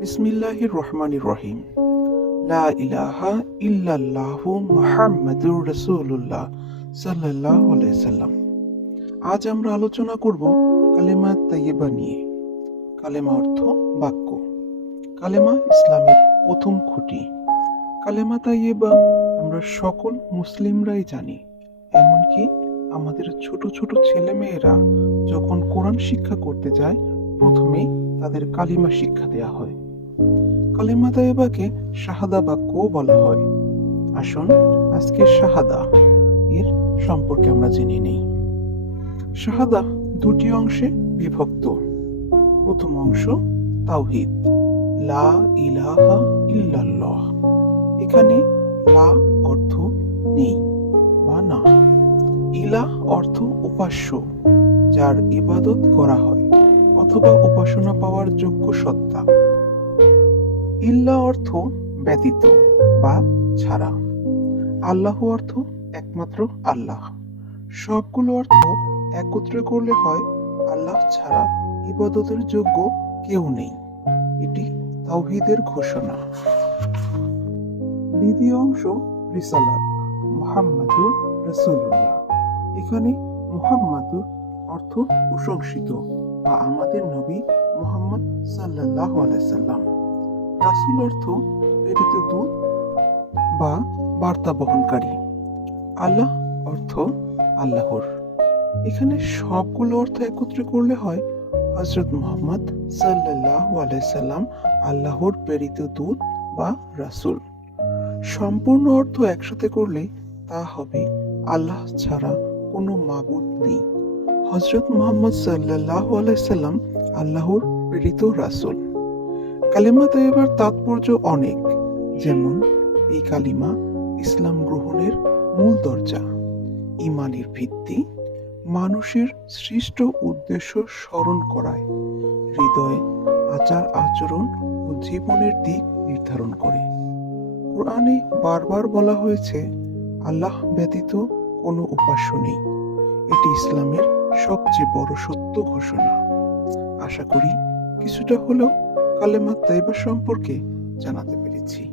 বিসমিল্লাহির রহমানির রহিম। লা ইলাহা ইল্লাল্লাহু মুহাম্মাদুর রাসূলুল্লাহ সাল্লাল্লাহু আলাইহি সাল্লাম। আজ আমরা আলোচনা করব কালেমা তাইয়্যিবা নিয়ে। কালেমা অর্থ বাক্য। কালেমা ইসলামের প্রথম খুঁটি। কালেমা তাইয়্যিবা আমরা সকল মুসলিমরাই জানি। এমনকি আমাদের ছোট ছোট ছেলে মেয়েরা যখন কোরআন শিক্ষা করতে যায়, প্রথমেই তাদের কালিমা শিক্ষা দেয়া হয়। কালেমা তাইয়্যিবাকে শাহাদা বাক্যও বলা হয়। আসুন আজকে শাহাদা এর সম্পর্কে আমরা জেনে নেই। শাহাদা দুটি অংশে বিভক্ত। প্রথম অংশ তাওহীদ, লা ইলাহা ইল্লাল্লাহ। এখানে লা অর্থ নেই বা না, ইলাহ অর্থ উপাস্য, যার ইবাদত করা হয় অথবা উপাসনা পাওয়ার যোগ্য সত্তা। ইল্লাহ অর্থ ব্যতীত বা ছাড়া। আল্লাহ অর্থ একমাত্র আল্লাহ। সবগুলো অর্থ একত্রে করলে হয় আল্লাহ ছাড়া ইবাদতের যোগ্য কেউ নেই। এটি তাওহীদের ঘোষণা। দ্বিতীয় অংশ রিসালাত, মুহাম্মাদুর রাসূলুল্লাহ। এখানে মুহাম্মাদুর অর্থ প্রশংসিত বা আমাদের নবী মুহাম্মদ সাল্লাল্লাহু আলাইহি সাল্লাম। রাসূল অর্থ প্রেরিত দূত বা বার্তা বহনকারী। আল্লাহ অর্থ আল্লাহর। এখানে সবগুলো অর্থ একত্রে করলে হয় হযরত মুহাম্মদ সাল্লাল্লাহু আলাইহি সাল্লাম আল্লাহর প্রেরিত দূত বা রাসূল। সম্পূর্ণ অর্থ একসাথে করলে তা হবে আল্লাহ ছাড়া কোনো মাবুদ নেই। হযরত মুহাম্মদ সাল্লাল্লাহু আলাইহি সাল্লাম আল্লাহর প্রেরিত রাসূল। কালেমা তাইয়্যিবার তাৎপর্য অনেক। যেমন এই কালিমা ইসলাম গ্রহণের মূল দরজা, ঈমানের ভিত্তি, মানুষের সৃষ্ট উদ্দেশ্য স্মরণ করায়, হৃদয়ে আচার আচরণ ও জীবনের দিক নির্ধারণ করে। কোরআনে বারবার বলা হয়েছে আল্লাহ ব্যতীত কোনো উপাস্য নেই। এটি ইসলামের সবচেয়ে বড় সত্য ঘোষণা। আশা করি কিছুটা হলেও কালেমা তাইয়্যিবা সম্পর্কে জানাতে পেরেছি।